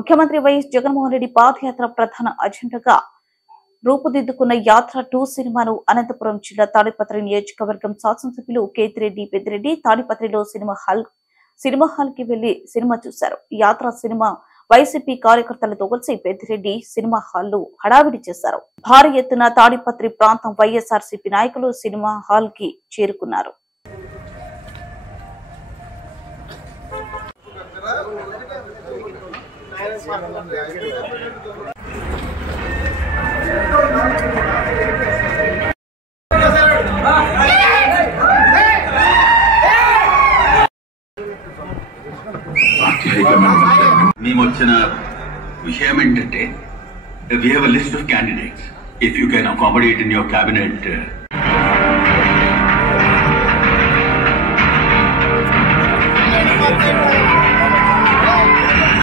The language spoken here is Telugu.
ముఖ్యమంత్రి వైఎస్ జగన్మోహన్ రెడ్డి పాదయాత్ర ప్రధాన అజెండాగా రూపుదిద్దుకున్న యాత్ర 2 సినిమాను అనంతపురం జిల్లా తాడిపత్రి నియోజకవర్గం శాసనసభ్యులు కేతిరెడ్డి పెద్దిరెడ్డి తాడిపత్రిలో సినిమా హాల్ కి వెళ్లి సినిమా చూశారు. యాత్ర సినిమా వైసీపీ కార్యకర్తలతో కలిసి పెద్దిరెడ్డి సినిమా హాల్ ను హడావిడి చేశారు. భారీ ఎత్తున తాడిపత్రి ప్రాంతం వైఎస్ఆర్సీపీ నాయకులు సినిమా హాల్ కి చేరుకున్నారు. మేము వచ్చిన విషయం ఏంటంటే we have a list of candidates. If you can accommodate in your cabinet